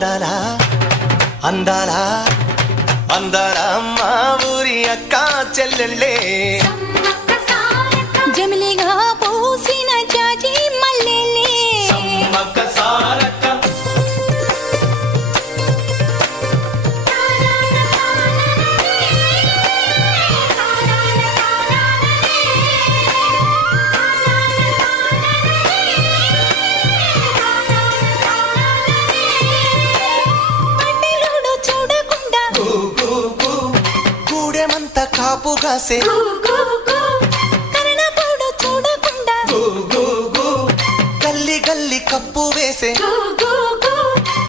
అందాలా అందాలా అందాలా మా ఊరి అక్క చెల్లెళ్ళే జమిలిగా పూసిన జాజి మల్లెలే సమ్మక్క సారక్క పట్టెలోడు చూడకుండా గూడెమంత కాపుగాసే కరణపోడు చూడకుండా గల్లి గల్లి కప్పు వేసే